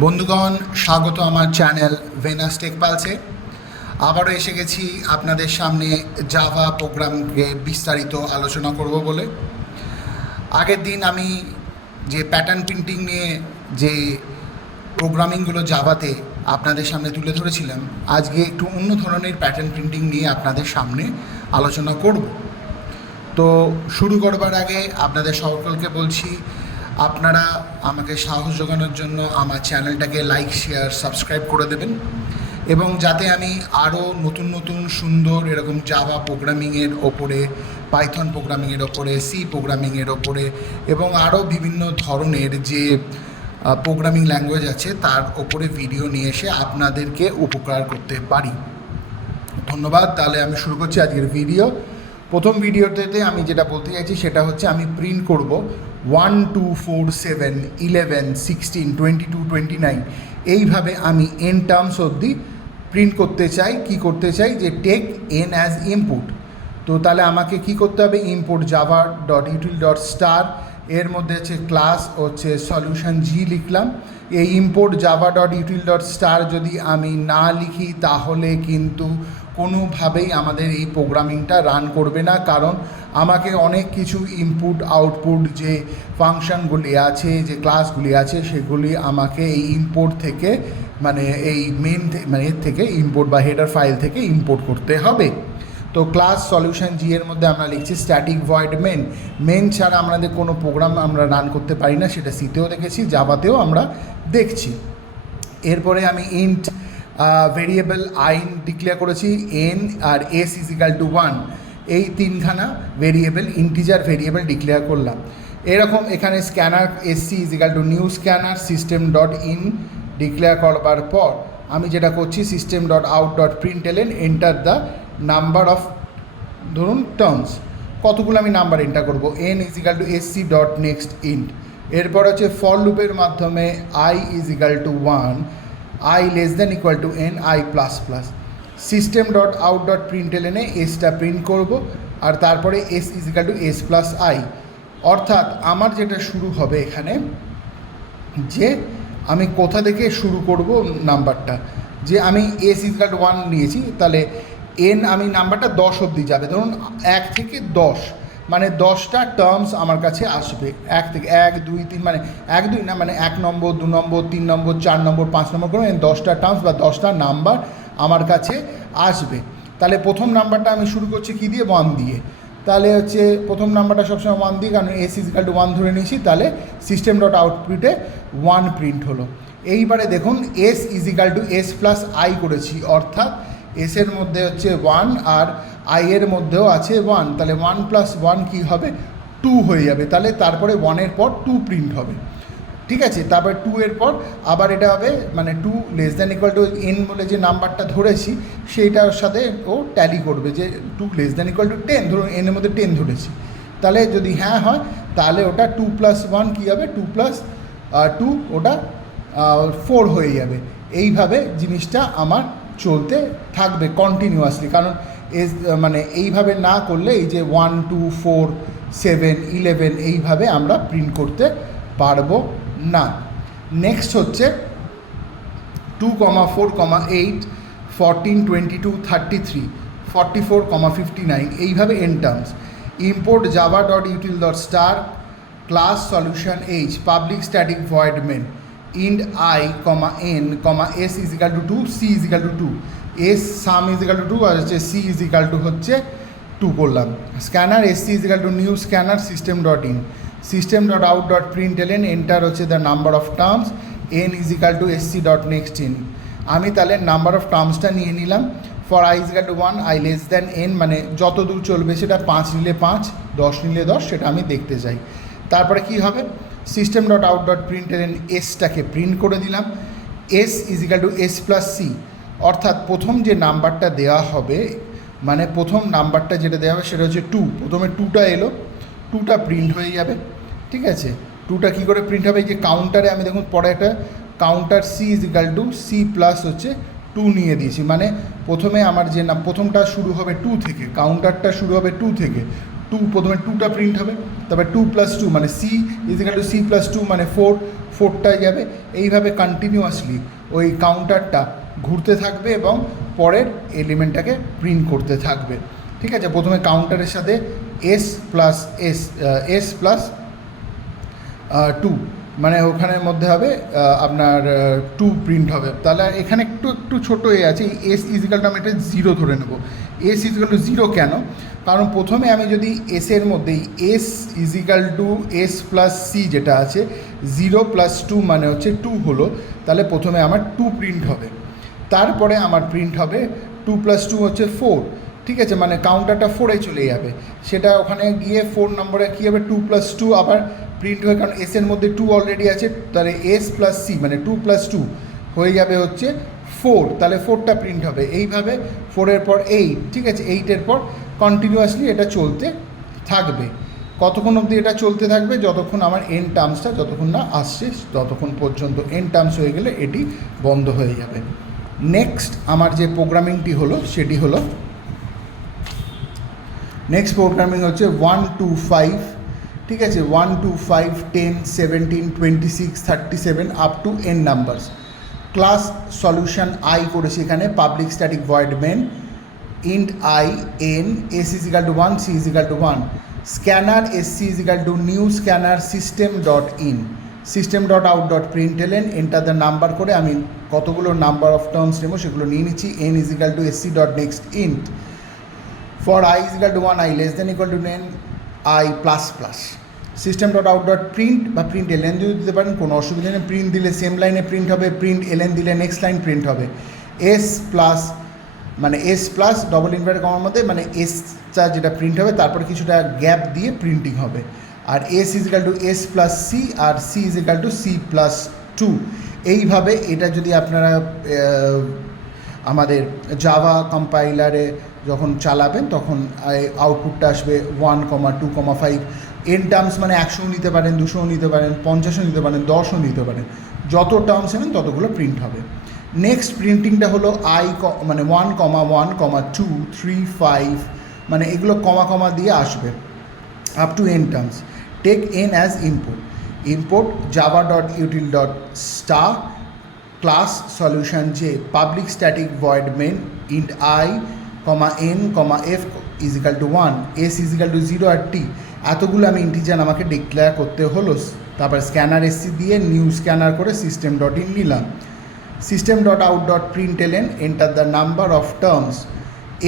বন্ধুগণ, স্বাগত আমার চ্যানেল ভেনাস টেক পালসে। আবারও এসে গেছি আপনাদের সামনে জাভা প্রোগ্রামকে বিস্তারিত আলোচনা করব বলে। আগের দিন আমি যে প্যাটার্ন প্রিন্টিং নিয়ে যে প্রোগ্রামিংগুলো জাভাতে আপনাদের সামনে তুলে ধরেছিলাম, আজকে একটু অন্য ধরনের প্যাটার্ন প্রিন্টিং নিয়ে আপনাদের সামনে আলোচনা করব। তো শুরু করবার আগে আপনাদের সকলকে বলছি, আপনারা আমাকে সাহস যোগানোর জন্য আমার চ্যানেলটাকে লাইক, শেয়ার, সাবস্ক্রাইব করে দেবেন এবং যাতে আমি আরও নতুন নতুন সুন্দর এরকম জাভা প্রোগ্রামিংয়ের ওপরে, পাইথন প্রোগ্রামিংয়ের ওপরে, সি প্রোগ্রামিংয়ের ওপরে এবং আরও বিভিন্ন ধরনের যে প্রোগ্রামিং ল্যাঙ্গুয়েজ আছে তার ওপরে ভিডিও নিয়ে এসে আপনাদেরকে উপকার করতে পারি। ধন্যবাদ। তাহলে আমি শুরু করছি আজকের ভিডিও। প্রথম ভিডিওতে আমি যেটা বলতে চাইছি সেটা হচ্ছে আমি প্রিন্ট করব 1, 2, 4, 7, 11, 16, 22, 29 এইভাবে আমি এন টার্মস অবধি প্রিন্ট করতে চাই। কি করতে চাই যে টেক এন অ্যাজ ইনপুট। তো তাহলে আমাকে কি করতে হবে, import java dot util dot star, এর মধ্যে হচ্ছে ক্লাস হচ্ছে সলিউশন জি লিখলাম। এই import java dot util dot star যদি আমি না লিখি তাহলে কিন্তু কোনোভাবেই আমাদের এই প্রোগ্রামিংটা রান করবে না, কারণ আমাকে অনেক কিছু ইনপুট আউটপুট যে ফাংশনগুলি আছে, যে ক্লাসগুলি আছে, সেগুলি আমাকে এই ইম্পোর্ট থেকে এই মেন এর থেকে ইম্পোর্ট বা হেডার ফাইল থেকে ইম্পোর্ট করতে হবে। তো ক্লাস সলিউশন জি এর মধ্যে আমরা লিখছি স্ট্যাটিক ভয়েড মেন ছাড়া আমাদের কোনো প্রোগ্রাম আমরা রান করতে পারি না, সেটা সিতেও দেখেছি, জাভাতেও আমরা দেখছি। এরপরে আমি ইন্ট ভেরিয়েবল আইন ডিক্লেয়ার করেছি, N R S is equal to 1, এই তিনখানা ভেরিয়েবল, ইন্টিজার ভেরিয়েবল ডিক্লেয়ার করলাম। এরকম এখানে scanner SC is equal to new scanner system dot in declare করবার পর আমি যেটা করছি system dot out dot println enter the number of, ধরুন টার্মস, কতগুলো আমি নাম্বার এন্টার করবো, N is equal to SC dot next int. এরপর হচ্ছে ফর লুপের মাধ্যমে I is equal to 1, I less than equal to N, I plus plus, system dot out dot প্রিন্টএলএনে এসটা প্রিন্ট করব আর তারপরে S is equal to S plus I. অর্থাৎ আমার যেটা শুরু হবে এখানে, যে আমি কোথা থেকে শুরু করব নাম্বারটা, যে আমি এস ইজ ইকাল টু 1 নিয়েছি, তাহলে এন আমি নাম্বারটা 10 অবধি যাবে, ধরুন 1 থেকে 10, মানে 10টা টার্মস আমার কাছে আসবে। 1 থেকে 1, 2, 3, মানে 1, 2 না, মানে 1 নম্বর, 2 নম্বর, 3 নম্বর, 4 নম্বর, 5 নম্বর করে 10টা টার্মস বা 10টা নাম্বার আমার কাছে আসবে। তাহলে প্রথম নাম্বারটা আমি শুরু করছি কী দিয়ে, 1 দিয়ে। তাহলে হচ্ছে প্রথম নাম্বারটা সবসময় 1 দিয়ে, কারণ এস ইজ ইকাল টু 1 ধরে নিয়েছি। তাহলে সিস্টেম ডট আউটপুটে 1 প্রিন্ট হলো। এইবারে দেখুন S is equal to S plus I করেছি, অর্থাৎ এসের মধ্যে হচ্ছে 1 আর আই এর মধ্যেও আছে 1, তাহলে 1 প্লাস 1 কী হবে, 2 হয়ে যাবে। তাহলে তারপরে 1-এর পর 2 প্রিন্ট হবে, ঠিক আছে। তারপরে 2 এর পর আবার এটা হবে, মানে 2 less than equal to N বলে যে নাম্বারটা ধরেছি সেইটার সাথে ও ট্যালি করবে, যে 2 লেস দ্যান ইকুয়াল টু 10, ধরুন এনের মধ্যে 10 ধরেছি। তাহলে যদি হ্যাঁ হয় তাহলে ওটা 2 প্লাস 1 কী হবে, 2 প্লাস 2 ওটা 4 হয়ে যাবে। এইভাবে জিনিসটা আমার চলতে থাকবে কন্টিনিউয়াসলি, কারণ এইভাবে না করলে এই যে 1, 2, 4, 7, 11 এইভাবে আমরা প্রিন্ট করতে পারবো না। নেক্সট হচ্ছে 2, 4, 8, 14, 22, 33, 44, 59 এইভাবে N terms. Import java dot util dot star class solution H public static void main int I N S is equal to 2, C is equal to 2, S sum is equal to 2 আর হচ্ছে C is equal to হচ্ছে 2 করলাম। Scanner S C is equal to new scanner system dot in, system dot out dot println enter হচ্ছে the number of terms, N is equal to S C dot next in. আমি তাহলে number of টার্মসটা নিয়ে নিলাম। For I is equal to 1, I less than N, মানে যত দূর চলবে সেটা, 5 নিলে 5, 10 নিলে 10, সেটা আমি দেখতে চাই। তারপরে কি হবে, system dot out dot println এসটাকে প্রিন্ট করে দিলাম, S is equal to S plus C, অর্থাৎ প্রথম যে নাম্বারটা দেওয়া হবে, মানে প্রথম নাম্বারটা যেটা দেওয়া হবে সেটা হচ্ছে 2, প্রথমে 2টা এলো, 2টা প্রিন্ট হয়ে যাবে, ঠিক আছে। 2টা কী করে প্রিন্ট হবে, যে কাউন্টারে আমি দেখুন পরে একটা counter C is equal to C plus হচ্ছে 2 নিয়ে দিয়েছি, মানে প্রথমে আমার যে প্রথমটা শুরু হবে 2 থেকে, কাউন্টারটা শুরু হবে 2 থেকে, টু, প্রথমে টুটা প্রিন্ট হবে, তারপরে 2 + 2 মানে C is equal to C plus 2 মানে 4, 4টায় যাবে। এইভাবে কন্টিনিউয়াসলি ওই কাউন্টারটা ঘুরতে থাকবে এবং পরের এলিমেন্টটাকে প্রিন্ট করতে থাকবে। ঠিক আছে, প্রথমে কাউন্টারের সাথে এস প্লাস 2 মানে ওখানের মধ্যে হবে আপনার 2 প্রিন্ট হবে। তাহলে এখানে একটু ছোটো আছে, এস ইজিক্যাল টু আমি এটা 0 ধরে নেব। এস ইজিক্যাল টু 0 কেন? কারণ প্রথমে আমি যদি এসের মধ্যেই S is equal to S plus C যেটা আছে 0 + 2 মানে হচ্ছে 2 হলো, তাহলে প্রথমে আমার 2 প্রিন্ট হবে, তারপরে আমার প্রিন্ট হবে 2 + 2 হচ্ছে 4। ঠিক আছে, মানে কাউন্টারটা 4-এ চলে যাবে, সেটা ওখানে গিয়ে 4 নম্বরে কী হবে 2 + 2 আবার প্রিন্ট হয়ে, কারণ এসের মধ্যে 2 অলরেডি আছে, তাহলে এস প্লাস সি মানে 2 + 2 হয়ে যাবে হচ্ছে 4, তাহলে 4টা প্রিন্ট হবে। এইভাবে 4-এর পর 8, ঠিক আছে, 8-এর পর কন্টিনিউয়াসলি এটা চলতে থাকবে। কতক্ষণ অবধি এটা চলতে থাকবে? যতক্ষণ আমার এন টার্মসটা যতক্ষণ না আসছে ততক্ষণ পর্যন্ত। এন টার্মস হয়ে গেলে এটি বন্ধ হয়ে যাবে। নেক্সট আমার যে প্রোগ্রামিংটি হলো সেটি হলো, নেক্সট প্রোগ্রামিং হচ্ছে 1 to 5, ঠিক আছে, 1 to 5, 10, 17, 26, 37 up to n numbers. Class solution I করেছি এখানে, public static void main int I N S is equal to 1 C is equal to 1 scanner S C is equal to new scanner system dot in system dot out dot println enter the number করে আমি কতগুলো number of terms নেবো সেগুলো নিয়ে নিচ্ছি। N is equal to S C dot next int for I is equal to 1 I less than equal to N I plus plus system dot out dot print বা println যদি দিতে পারেন কোনো অসুবিধা নেই। প্রিন্ট দিলে সেম লাইনে প্রিন্ট হবে, প্রিন্ট এলএন দিলে নেক্সট লাইন প্রিন্ট হবে। এস প্লাস মানে এস প্লাস ডবল ইনভার্টেড কমার মধ্যে মানে এসটা যেটা প্রিন্ট হবে তারপরে কিছুটা গ্যাপ দিয়ে প্রিন্টিং হবে। আর S is equal to S plus C আর C is equal to C plus 2। এইভাবে এটা যদি আপনারা আমাদের জাভা কম্পাইলারে যখন চালাবেন তখন আউটপুটটা আসবে 1, 2, 5। এন টার্মস মানে 100ও নিতে পারেন, 200ও নিতে পারেন, 50ও নিতে পারেন, 10ও নিতে পারেন, যত টার্মস নেবেন ততগুলো প্রিন্ট হবে। নেক্সট প্রিন্টিংটা হলো আই মানে 1, 1, 2, 3, 5 মানে এগুলো কমা দিয়ে আসবে up to N terms. Take N as import java dot util dot star class solution যে public static void main int I N F is equal to 1 S is equal to 0 আর T এতগুলো আমি integer আমাকে declare করতে হলো। তারপর scanner SC দিয়ে new scanner করে সিস্টেম ডট ইন নিলাম। System dot out dot println enter the number of terms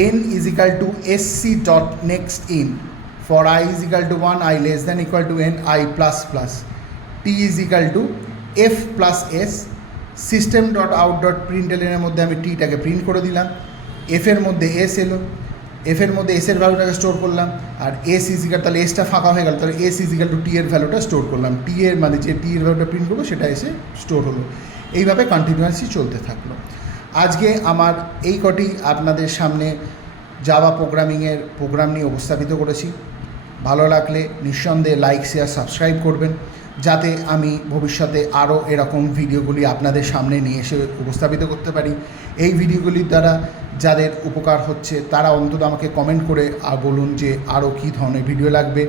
N is equal to S C dot next int for I is equal to 1 I less than equal to N I plus plus T is equal to F plus S system dot out dot প্রিন্টএলএনের মধ্যে আমি টিটাকে print করে দিলাম, এফের মধ্যে S এলো, এফের মধ্যে এসের ভ্যালুটাকে store করলাম, আর এস ইজিক্যাল তাহলে এসটা ফাঁকা হয়ে গেল, তাহলে এস ইজিক্যাল টু টি এর ভ্যালুটা স্টোর করলাম, টি এর মানে যে টি এর ভ্যালুটা প্রিন্ট করবো সেটা এসে স্টোর হলো। এইভাবে কন্টিনিউয়াসলি চলতে থাকলো। আজকে আমার এই কটি আপনাদের সামনে জাভা প্রোগ্রামিংয়ের প্রোগ্রাম নিয়ে উপস্থাপিত করেছি। ভালো লাগলে নিঃসন্দেহে লাইক, শেয়ার, সাবস্ক্রাইব করবেন, যাতে আমি ভবিষ্যতে আরও এরকম ভিডিওগুলি আপনাদের সামনে নিয়ে এসে উপস্থাপিত করতে পারি। এই ভিডিওগুলির দ্বারা যাদের উপকার হচ্ছে তারা অন্তত আমাকে কমেন্ট করে বলুন যে আরও কী ধরনের ভিডিও লাগবে।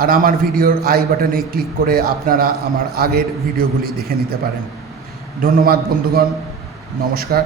আর আমার ভিডিওর আই বাটনে ক্লিক করে আপনারা আমার আগের ভিডিওগুলি দেখে নিতে পারেন। ধন্যবাদ বন্ধুগণ, নমস্কার।